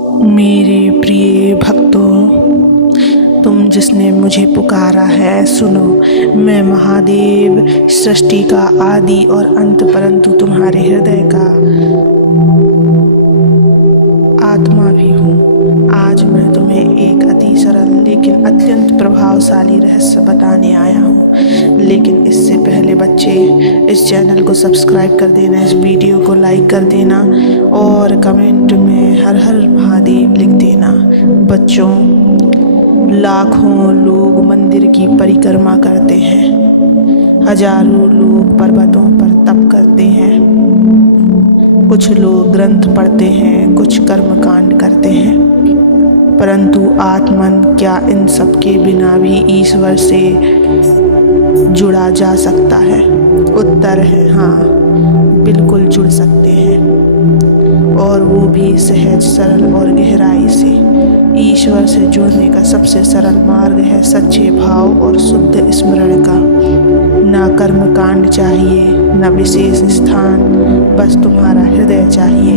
मेरे प्रिय भक्तों, तुम जिसने मुझे पुकारा है, सुनो। मैं महादेव सृष्टि का आदि और अंत, परंतु तुम्हारे हृदय का आत्मा भी हूँ। आज मैं तुम्हें एक अति सरल लेकिन अत्यंत प्रभावशाली रहस्य बताने आया हूँ। लेकिन इससे पहले बच्चे, इस चैनल को सब्सक्राइब कर देना, इस वीडियो को लाइक कर देना और कमेंट में हर हर महादेव लिख देना। बच्चों, लाखों लोग मंदिर की परिक्रमा करते हैं, हजारों लोग पर्वतों पर तप करते हैं, कुछ लोग ग्रंथ पढ़ते हैं, कुछ कर्म कांड करते हैं, परंतु आत्मन क्या इन सब के बिना भी ईश्वर से जुड़ा जा सकता है? उत्तर है हाँ, बिल्कुल जुड़ सकते हैं, और वो भी सहज, सरल और गहराई से। ईश्वर से जुड़ने का सबसे सरल मार्ग है सच्चे भाव और शुद्ध स्मरण का। ना कर्म कांड चाहिए, ना विशेष स्थान, बस तुम्हारा हृदय चाहिए,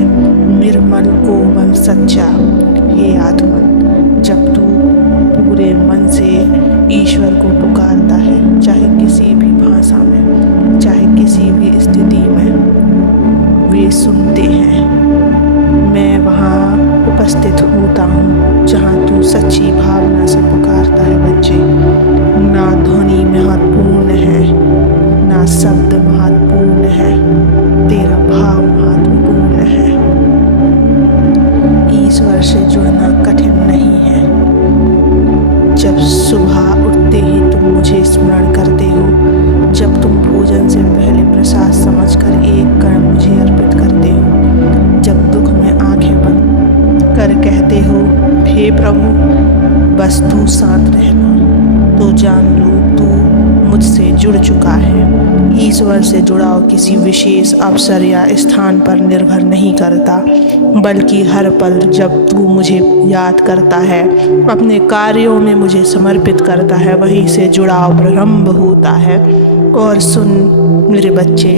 निर्मल, कोमल, सच्चा। हे आत्मन, जब तू पूरे मन से ईश्वर को पुकारता है, चाहे किसी भी भाषा में, चाहे किसी भी स्थिति में, वे सुनते हैं। मैं वहाँ उपस्थित होता हूँ जहाँ तू सच्ची भावना से पुकारता है। बच्चे, ना ध्वनि महत्वपूर्ण है, ना शब्द महत्वपूर्ण है, तेरा भाव महत्वपूर्ण है। ईश्वर से जुड़ना कठिन नहीं है। जब सुबह उठते ही तुम मुझे स्मरण करते हो, जब तुम भोजन से पहले प्रसाद समझकर एक कण मुझे अर्पित करते हो, जब दुख में आंखें बंद कर कहते हो, हे प्रभु बस तू शांत रहना, तो जान लो तू मुझसे जुड़ चुका है। ईश्वर से जुड़ाव किसी विशेष अवसर या स्थान पर निर्भर नहीं करता, बल्कि हर पल जब तू मुझे याद करता है, अपने कार्यों में मुझे समर्पित करता है, वहीं से जुड़ाव प्रारंभ होता है। और सुन मेरे बच्चे,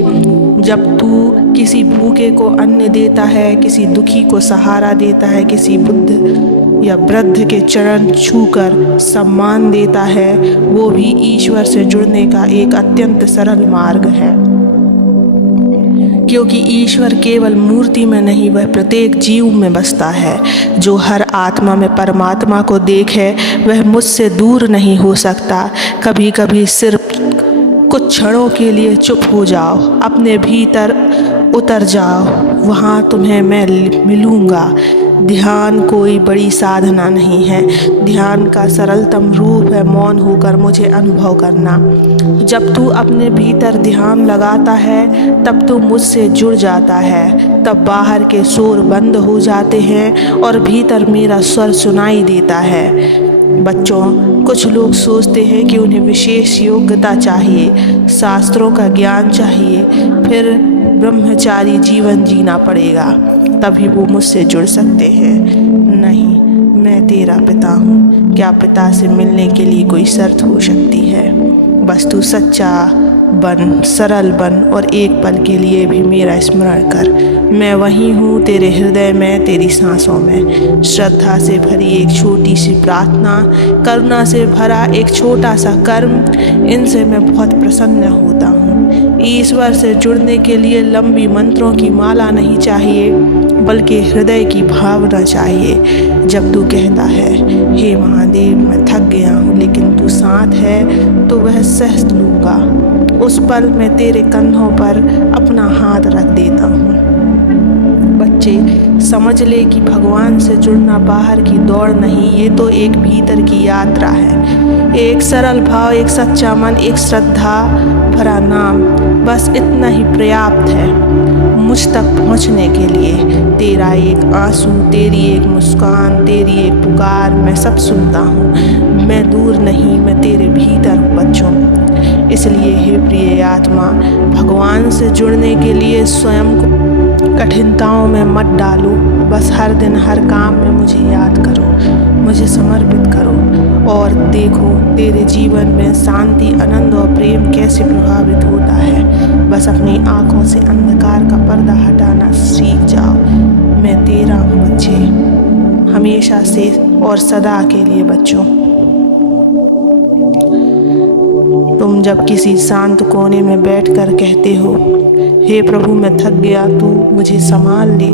जब तू किसी भूखे को अन्न देता है, किसी दुखी को सहारा देता है, किसी बुद्ध या वृद्ध के चरण छूकर सम्मान देता है, वो भी ईश्वर से जुड़ने का एक अत्यंत सरल मार्ग है। क्योंकि ईश्वर केवल मूर्ति में नहीं, वह प्रत्येक जीव में बसता है। जो हर आत्मा में परमात्मा को देखे, वह मुझसे दूर नहीं हो सकता। कभी कभी सिर्फ कुछ क्षणों के लिए चुप हो जाओ, अपने भीतर उतर जाओ, वहाँ तुम्हें मैं मिलूँगा। ध्यान कोई बड़ी साधना नहीं है, ध्यान का सरलतम रूप है मौन होकर मुझे अनुभव करना। जब तू अपने भीतर ध्यान लगाता है, तब तू मुझसे जुड़ जाता है, तब बाहर के शोर बंद हो जाते हैं और भीतर मेरा स्वर सुनाई देता है। बच्चों, कुछ लोग सोचते हैं कि उन्हें विशेष योग्यता चाहिए, शास्त्रों का ज्ञान चाहिए, फिर ब्रह्मचारी जीवन जीना पड़ेगा, तभी वो मुझसे जुड़ सकते हैं। नहीं, मैं तेरा पिता हूँ। क्या पिता से मिलने के लिए कोई शर्त हो सकती है? बस तू सच्चा बन, सरल बन और एक पल के लिए भी मेरा स्मरण कर। मैं वहीं हूँ, तेरे हृदय में, तेरी सांसों में। श्रद्धा से भरी एक छोटी सी प्रार्थना, करुणा से भरा एक छोटा सा कर्म, इनसे मैं बहुत प्रसन्न होता हूँ। ईश्वर से जुड़ने के लिए लंबी मंत्रों की माला नहीं चाहिए, बल्कि हृदय की भावना चाहिए। जब तू कहता है, हे महादेव मैं थक गया हूँ, लेकिन तू साथ है, तो वह सह लूँगा। उस पल मैं तेरे कंधों पर अपना हाथ रख देता हूँ। बच्चे, समझ ले कि भगवान से जुड़ना बाहर की दौड़ नहीं, ये तो एक भीतर की यात्रा है। एक सरल भाव, एक सच्चा मन, एक श्रद्धा भरा नाम, बस इतना ही पर्याप्त है मुझ तक पहुँचने के लिए। तेरा एक आंसू, तेरी एक मुस्कान, तेरी एक पुकार, मैं सब सुनता हूँ। मैं दूर नहीं, मैं तेरे भीतर हूँ बच्चों। इसलिए हे प्रिय आत्मा, भगवान से जुड़ने के लिए स्वयं को कठिनताओं में मत डालो। बस हर दिन, हर काम में मुझे याद करो, मुझे समर्पित करो, और देखो तेरे जीवन में शांति, आनंद और प्रेम कैसे प्रभावित होता है। बस अपनी आँखों से अंधकार का पर्दा हटाना सीख जाओ। मैं तेरा हूँ बच्चे। हमेशा से और सदा के लिए। बच्चों, तुम जब किसी शांत कोने में बैठकर कहते हो, हे प्रभु मैं थक गया, तू मुझे संभाल ले,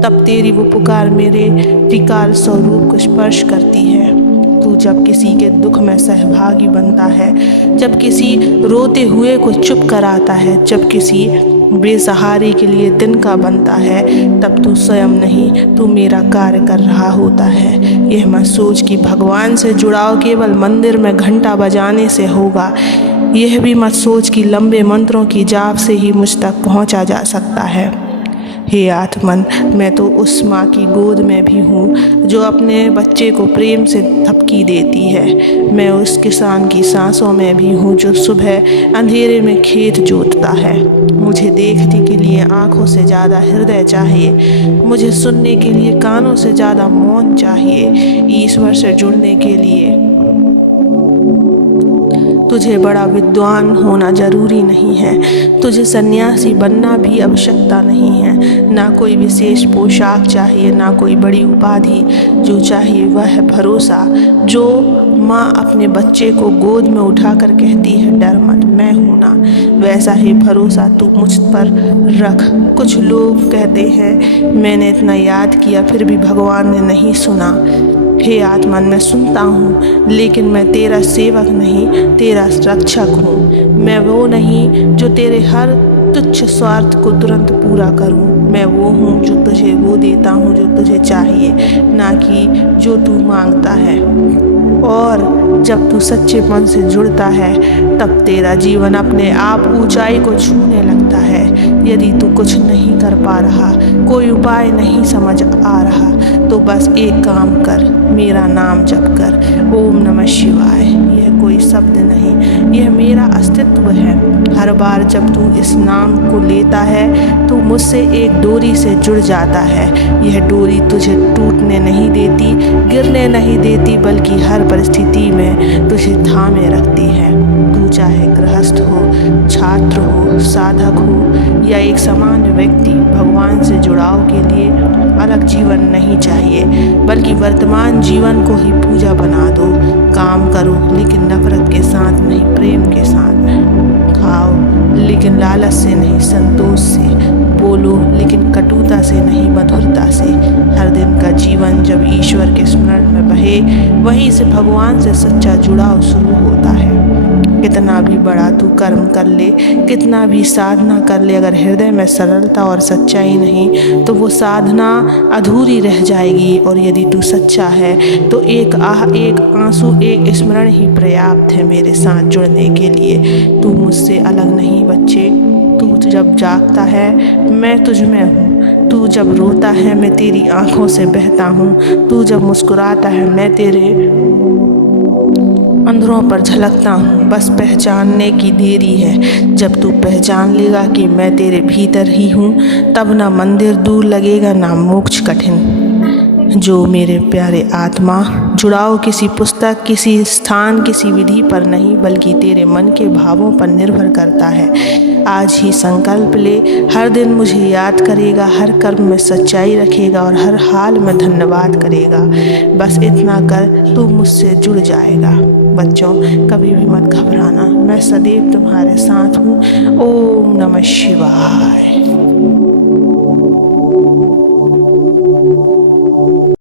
तब तेरी वो पुकार मेरे विकार स्वरूप को स्पर्श करती है। तू जब किसी के दुख में सहभागी बनता है, जब किसी रोते हुए को चुप कराता है, जब किसी बेसहारे के लिए तिनका बनता है, तब तू स्वयं नहीं, तू मेरा कार्य कर रहा होता है। यह मत सोच कि भगवान से जुड़ाव केवल मंदिर में घंटा बजाने से होगा। यह भी मत सोच कि लंबे मंत्रों की जाप से ही मुझ तक पहुंचा जा सकता है। हे आत्मन, मैं तो उस माँ की गोद में भी हूँ जो अपने बच्चे को प्रेम से थपकी देती है। मैं उस किसान की सांसों में भी हूँ जो सुबह अंधेरे में खेत जोतता है। मुझे देखने के लिए आँखों से ज़्यादा हृदय चाहिए, मुझे सुनने के लिए कानों से ज़्यादा मौन चाहिए। ईश्वर से जुड़ने के लिए तुझे बड़ा विद्वान होना जरूरी नहीं है, तुझे सन्यासी बनना भी आवश्यकता नहीं है। ना कोई विशेष पोशाक चाहिए, ना कोई बड़ी उपाधि। जो चाहिए वह है भरोसा। जो माँ अपने बच्चे को गोद में उठाकर कहती है, डर मत, मैं हूँ ना, वैसा ही भरोसा तू मुझ पर रख। कुछ लोग कहते हैं, मैंने इतना याद किया फिर भी भगवान ने नहीं सुना। हे आत्मन, मैं सुनता हूँ, लेकिन मैं तेरा सेवक नहीं, तेरा रक्षक हूँ। मैं वो नहीं जो तेरे हर तुच्छ स्वार्थ को तुरंत पूरा करूँ। मैं वो हूँ जो तुझे वो देता हूँ जो तुझे चाहिए, ना कि जो तू मांगता है। और जब तू सच्चे मन से जुड़ता है, तब तेरा जीवन अपने आप ऊंचाई को छूने लगता है। यदि तू कुछ नहीं कर पा रहा, कोई उपाय नहीं समझ आ रहा, तो बस एक काम कर, मेरा नाम जप कर, ओम नमः शिवाय। यह कोई शब्द नहीं, यह मेरा अस्तित्व है। हर बार जब तू इस नाम को लेता है, तो मुझसे एक डोरी से जुड़ जाता है। यह डोरी तुझे टूटने नहीं देती, गिरने नहीं देती, बल्कि हर परिस्थिति में तुझे थामे रखती है। तू चाहे गृहस्थ हो, छात्र हो, साधक हो या एक सामान्य व्यक्ति, भगवान से जुड़ाव के लिए अलग जीवन नहीं चाहिए, बल्कि वर्तमान जीवन को ही पूजा बना दो। काम करो लेकिन नफरत के साथ नहीं, प्रेम के साथ। खाओ लेकिन लालच से नहीं, संतोष से। बोलो लेकिन कटुता से नहीं, मधुरता से। हर दिन का जीवन जब ईश्वर के स्मरण में बहे, वहीं से भगवान से सच्चा जुड़ाव शुरू होता है। कितना भी बड़ा तू कर्म कर ले, कितना भी साधना कर ले, अगर हृदय में सरलता और सच्चाई नहीं, तो वो साधना अधूरी रह जाएगी। और यदि तू सच्चा है, तो एक आह, एक आंसू, एक स्मरण ही पर्याप्त है मेरे साथ जुड़ने के लिए। तू मुझसे अलग नहीं बच्चे। तू जब जागता है, मैं तुझ में हूँ। तू जब रोता है, मैं तेरी आँखों से बहता हूँ। तू जब मुस्कुराता है, मैं तेरे अंधरों पर झलकता हूँ। बस पहचानने की देरी है। जब तू पहचान लेगा कि मैं तेरे भीतर ही हूँ, तब ना मंदिर दूर लगेगा, ना मोक्ष कठिन। जो मेरे प्यारे आत्मा, जुड़ाव किसी पुस्तक, किसी स्थान, किसी विधि पर नहीं, बल्कि तेरे मन के भावों पर निर्भर करता है। आज ही संकल्प ले, हर दिन मुझे याद करेगा, हर कर्म में सच्चाई रखेगा और हर हाल में धन्यवाद करेगा। बस इतना कर, तू मुझसे जुड़ जाएगा। बच्चों, कभी भी मत घबराना, मैं सदैव तुम्हारे साथ हूँ। ओम नमः शिवाय।